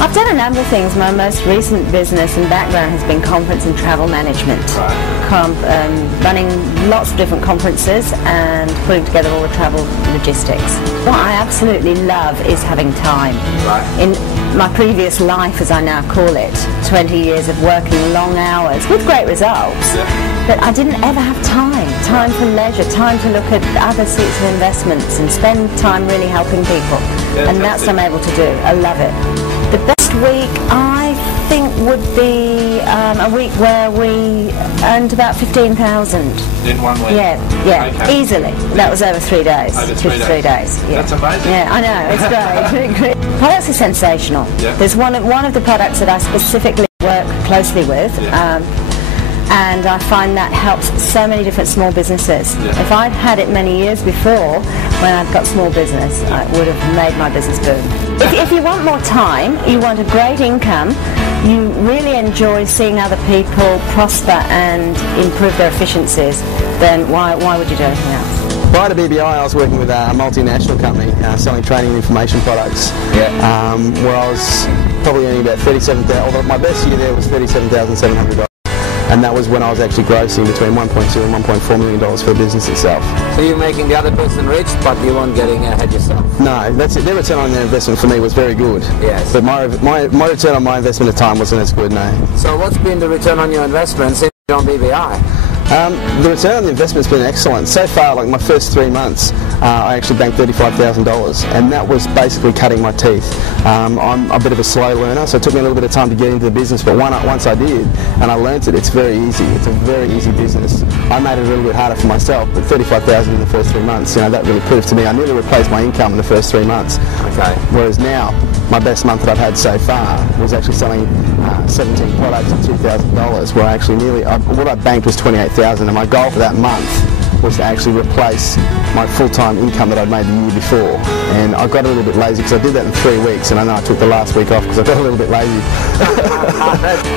I've done a number of things. My most recent business and background has been conference and travel management. Right. Running lots of different conferences and putting together all the travel logistics. What I absolutely love is having time. Right. In my previous life, as I now call it, 20 years of working long hours with great results, but I didn't ever have time for leisure, time to look at other sorts of investments and spend time really helping people. And that's what I'm able to do. I love it. The best week, I think, would be a week where we earned about 15,000. In 1 week? Yeah, okay. Easily. That was over 3 days. Over 3 days. Yeah. That's amazing. Yeah, I know, it's great. Products are sensational. Yeah. There's one of the products that I specifically work closely with. Yeah. And I find that helps so many different small businesses. Yeah. If I'd had it many years before, when I'd got small business, I would have made my business boom. If you want more time, you want a great income, you really enjoy seeing other people prosper and improve their efficiencies, then why would you do anything else? Prior to BBI, I was working with a multinational company selling training and information products. Yeah. Where I was probably earning about $37,000. Although my best year there was $37,700. And that was when I was actually grossing between $1.2 and $1.4 million for the business itself. So you're making the other person rich, but you weren't getting ahead yourself? No, that's it. Their return on their investment for me was very good. Yes. But my return on my investment at the time wasn't as good, no. So what's been the return on your investment since you're on BBI? The return on the investment's been excellent. So far, like my first 3 months, I actually banked $35,000, and that was basically cutting my teeth. I'm a bit of a slow learner, so it took me a little bit of time to get into the business, but once I did, and I learnt it, it's very easy. It's a very easy business. I made it a little bit harder for myself, but $35,000 in the first 3 months, that really proved to me. I nearly replaced my income in the first 3 months. Okay. Whereas now, my best month that I've had so far was actually selling 17 products at $2,000, where I actually what I banked was $28,000, and my goal for that month was to actually replace my full-time income that I'd made the year before. And I got a little bit lazy because I did that in 3 weeks, and I know I took the last week off because I got a little bit lazy.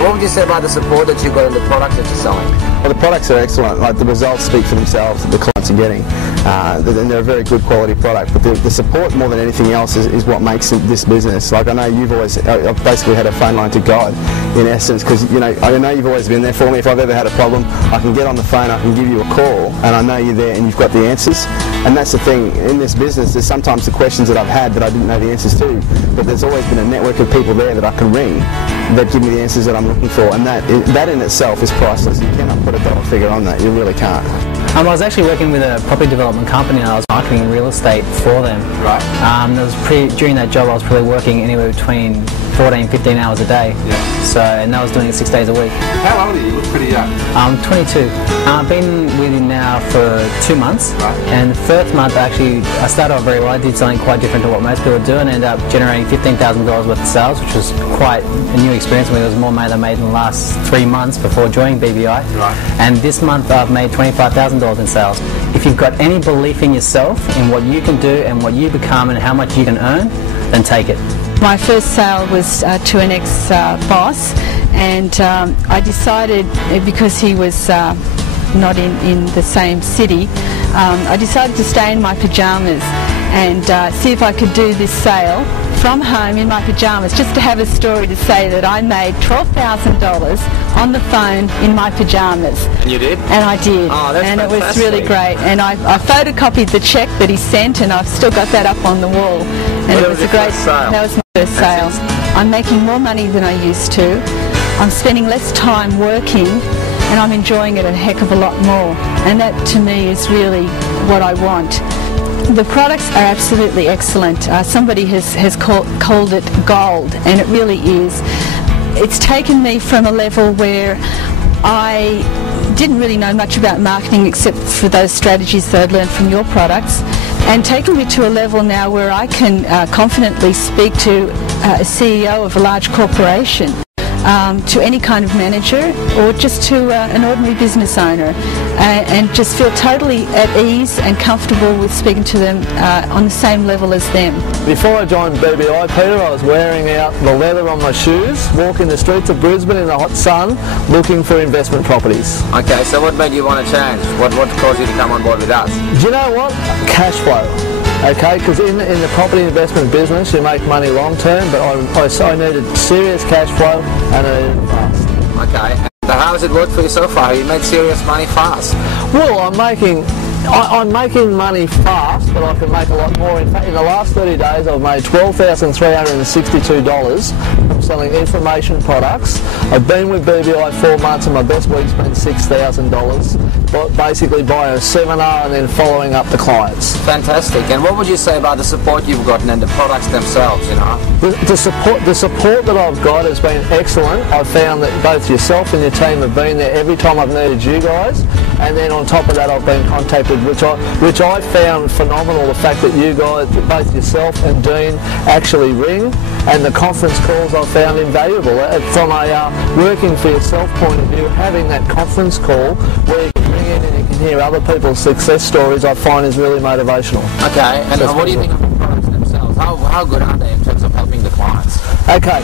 What would you say about the support that you got in the products that you're selling? Well, the products are excellent. Like, the results speak for themselves that the clients are getting. And they're a very good quality product, but the support more than anything else is what makes this business. Like, I know I've basically had a phone line to God, in essence, because I know you've always been there for me. If I've ever had a problem, I can get on the phone, I can give you a call, and I know you're there and you've got the answers. And that's the thing, in this business, there's sometimes the questions that I've had that I didn't know the answers to, but there's always been a network of people there that I can ring that give me the answers that I'm looking for, and that in itself is priceless. You cannot put a dollar figure on that, you really can't. I was actually working with a property development company, and I was marketing real estate for them. Right. During that job, I was probably working anywhere between 14, 15 hours a day. Yeah. And I was doing it 6 days a week. How old are you? You look pretty young. I'm 22. I've been with him now for 2 months. Right. And the first month, I started off very well. I did something quite different to what most people do, and ended up generating $15,000 worth of sales, which was quite a new experience for me. It was more money than I made in the last 3 months before joining BBI. Right. And this month, I've made $25,000 in sales. If you've got any belief in yourself, in what you can do and what you become and how much you can earn, then take it. My first sale was to an ex-boss, and I decided, because he was not in the same city, I decided to stay in my pyjamas and see if I could do this sale from home in my pyjamas, just to have a story to say that I made $12,000 on the phone in my pyjamas. And you did? And I did. Oh, that's and fantastic. It was really great. And I photocopied the check that he sent, and I've still got that up on the wall. And Well, it was a great sale. That was my first sale. I'm making more money than I used to. I'm spending less time working, and I'm enjoying it a heck of a lot more. And that, to me, is really what I want. The products are absolutely excellent. Somebody has called it gold, and it really is. It's taken me from a level where I didn't really know much about marketing except for those strategies that I'd learned from your products, and taken me to a level now where I can confidently speak to a CEO of a large corporation, to any kind of manager, or just to an ordinary business owner, and just feel totally at ease and comfortable with speaking to them on the same level as them. Before I joined BBI, Peter, I was wearing out the leather on my shoes, walking the streets of Brisbane in the hot sun, looking for investment properties. Okay, so what made you want to change? What caused you to come on board with us? Do you know what? Cash flow. Okay, because in the property investment business, you make money long term, but I needed serious cash flow and I needed it fast. Okay. So how has it worked for you so far? You made serious money fast. Well, I'm making money fast, but I can make a lot more. In fact, in the last 30 days, I've made $12,362 from selling information products. I've been with BBI 4 months, and my best week's been $6,000. But basically, buying a seminar and then following up the clients. Fantastic. And what would you say about the support you've gotten and the products themselves? You know, the support that I've got has been excellent. I've found that both yourself and your team have been there every time I've needed you guys, and then on top of that, I've been contacted, which I found phenomenal. The fact that you guys, both yourself and Dean, actually ring, and the conference calls I found invaluable. From a working for yourself point of view, having that conference call where you can ring in and you can hear other people's success stories, I find is really motivational. Okay, and what do you think of the products themselves? How good are they in terms of helping the clients? Okay,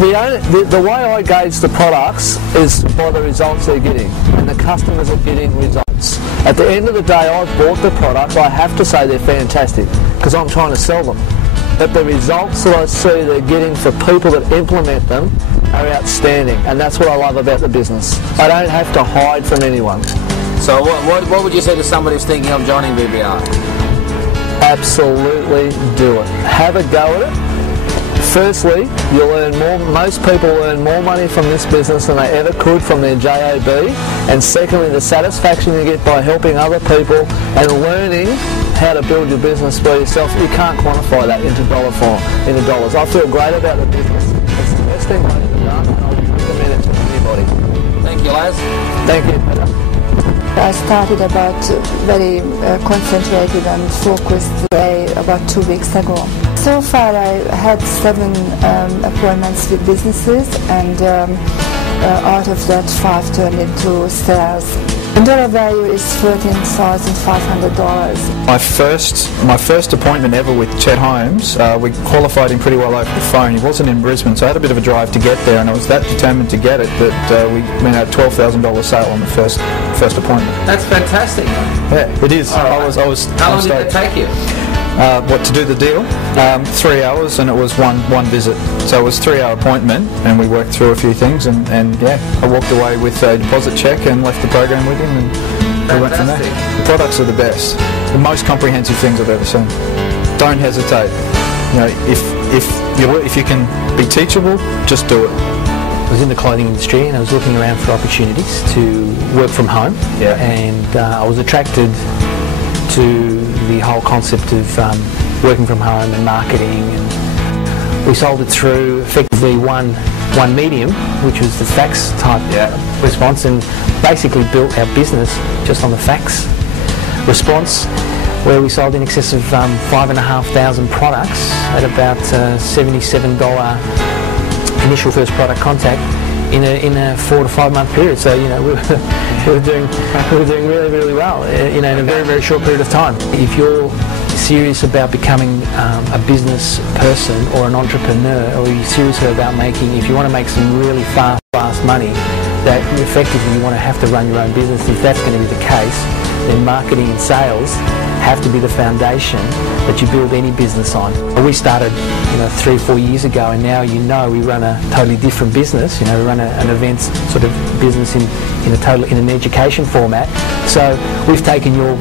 the way I gauge the products is by the results they're getting, and the customers are getting results. At the end of the day, I've bought the products, I have to say they're fantastic, because I'm trying to sell them. But the results that I see they're getting for people that implement them are outstanding, and that's what I love about the business. I don't have to hide from anyone. So what would you say to somebody who's thinking of joining BBI? Absolutely do it. Have a go at it. Firstly, you'll earn more. Most people earn more money from this business than they ever could from their JAB. And secondly, the satisfaction you get by helping other people and learning how to build your business for yourself, you can't quantify that into dollars. I feel great about the business. It's the best thing I've ever done, and I would recommend it to anybody. Thank you, Les. Thank you, Peter. I started about very concentrated and focused way about 2 weeks ago. So far I had 7 appointments with businesses, and out of that 5 turned into sales. The dollar value is $13,500. My first appointment ever with Chet Holmes, we qualified him pretty well over the phone. He wasn't in Brisbane, so I had a bit of a drive to get there, and I was that determined to get it that we made a $12,000 sale on the first appointment. That's fantastic. Yeah, it is. Right. I was. How long did it take you? What, to do the deal? 3 hours, and it was one visit. So it was a 3-hour appointment, and we worked through a few things, and yeah, I walked away with a deposit check and left the program with him, and we went from there. The products are the best, the most comprehensive things I've ever seen. Don't hesitate. You know, if you can be teachable, just do it. I was in the clothing industry, and I was looking around for opportunities to work from home. Yeah. And I was attracted to the whole concept of working from home and marketing, and we sold it through effectively one medium, which was the fax type response, and basically built our business just on the fax response, where we sold in excess of 5,500 products at about $77 initial first product contact in a 4 to 5 month period. So we were doing really, really well in a very, very short period of time. If you're serious about becoming a business person or an entrepreneur, or you're serious about if you want to make some really fast money, that effectively you want to have to run your own business. If that's going to be the case, then marketing and sales have to be the foundation that you build any business on. We started 3 or 4 years ago, and now we run a totally different business. We run an events sort of business in an education format. So we've taken your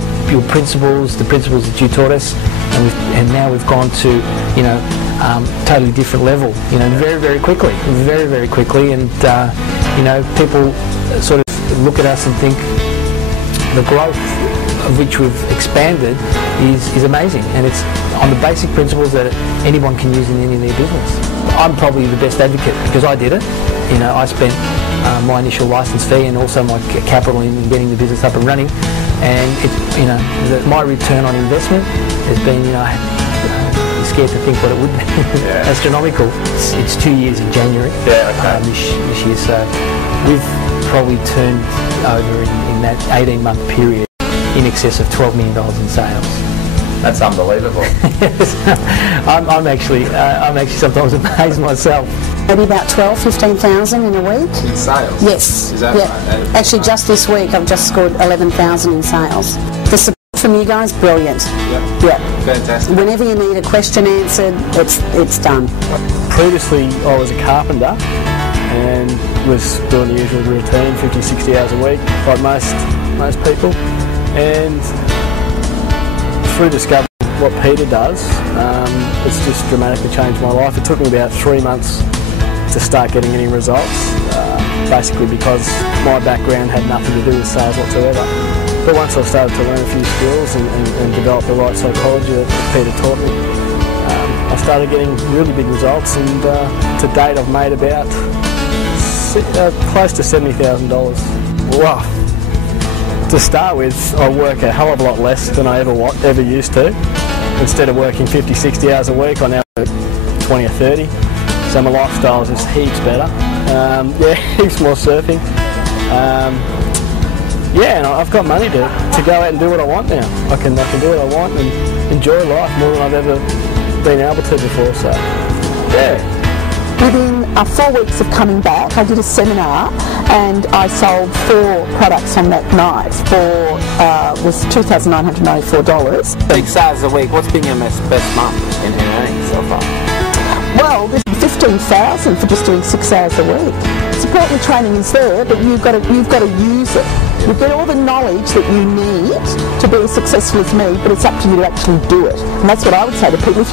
principles, the principles that you taught us, and now we've gone to totally different level. Very, very quickly, and people sort of look at us and think the growth of which we've expanded is amazing, and it's on the basic principles that anyone can use in any of their business. I'm probably the best advocate because I did it. I spent my initial license fee and also my capital in getting the business up and running, and my return on investment has been scared to think what it would be. Astronomical. It's 2 years in January this year, so we've probably turned over in that 18-month period in excess of $12 million in sales. That's unbelievable. I'm actually sometimes amazed myself. Maybe about 15,000 in a week. In sales? Yes. Is that right? Actually, just this week I've just scored 11,000 in sales. The support from you guys, brilliant. Yeah. Fantastic. Whenever you need a question answered, it's done. Previously, I was a carpenter and was doing the usual routine, 50, 60 hours a week, like most people. And through discovering what Peter does, it's just dramatically changed my life. It took me about 3 months to start getting any results, basically because my background had nothing to do with sales whatsoever. But once I started to learn a few skills and develop the right psychology that Peter taught me, I started getting really big results, and to date I've made about close to $70,000. Wow. To start with, I work a hell of a lot less than I ever used to. Instead of working 50, 60 hours a week, I now work 20 or 30. So my lifestyle is just heaps better. Heaps more surfing. And I've got money to go out and do what I want now. I can do what I want and enjoy life more than I've ever been able to before. So, yeah. Within 4 weeks of coming back, I did a seminar and I sold 4 products on that night for was $2,994. 6 hours a week. What's been your best month in earnings so far? Well, there's $15,000 for just doing 6 hours a week. Support and training is there, but you've got to use it. You've got all the knowledge that you need to be as successful as me, but it's up to you to actually do it. And that's what I would say to people. If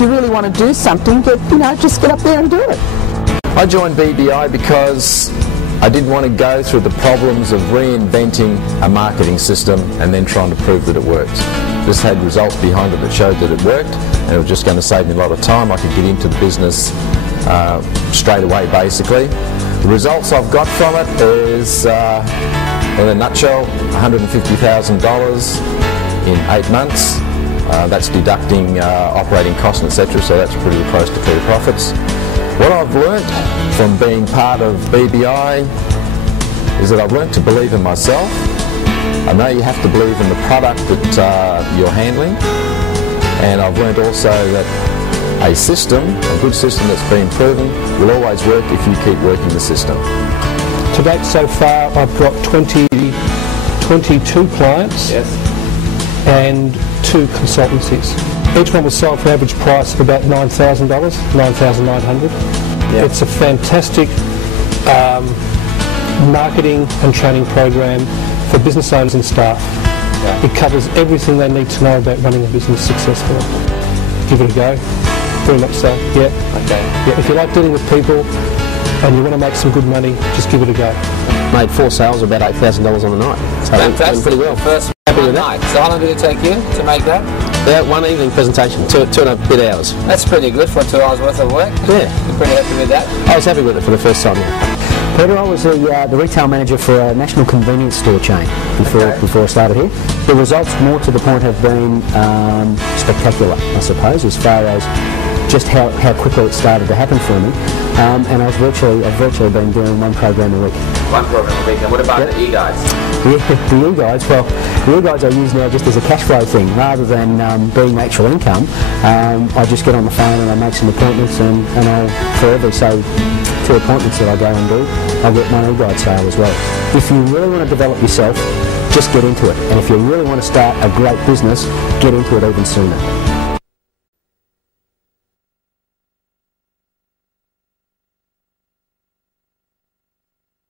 you really want to do something, just get up there and do it. I joined BBI because I didn't want to go through the problems of reinventing a marketing system and then trying to prove that it works. This had results behind it that showed that it worked, and it was just going to save me a lot of time. I could get into the business straight away, basically. The results I've got from it is, in a nutshell, $150,000 in 8 months. That's deducting operating costs, etc., so that's pretty close to clear profits. What I've learnt from being part of BBI is that I've learnt to believe in myself. I know you have to believe in the product that you're handling, and I've learnt also that a good system that's been proven, will always work if you keep working the system. To date so far, I've got 22 clients and 2 consultancies. Each one was sold for an average price of about $9,000, $9,900. It's a fantastic marketing and training program for business owners and staff. It covers everything they need to know about running a business successfully. Give it a go. Very much so, yeah. Okay. Yeah, if you like dealing with people and you want to make some good money, just give it a go. Made 4 sales of about $8,000 on the night. So fantastic. Pretty well. First happy with that. So how long did it take you to make that? Yeah, 1 evening presentation, 2.5 hours. That's pretty good for 2 hours worth of work. Yeah. You're pretty happy with that? I was happy with it for the first time, yeah. Peter, I was the retail manager for a national convenience store chain before I started here. The results, more to the point, have been spectacular, I suppose, as far as just how quickly it started to happen for me. And I've virtually been doing 1 program a week. 1 program a week. And what about the e-guides? Yeah, the e-guides. Well, the e-guides I use now just as a cash flow thing, rather than being actual income. I just get on the phone and I make some appointments, and I'll, for every, say, 2 appointments that I go and do, I'll get 1 e-guide sale as well. If you really want to develop yourself, just get into it. And if you really want to start a great business, get into it even sooner.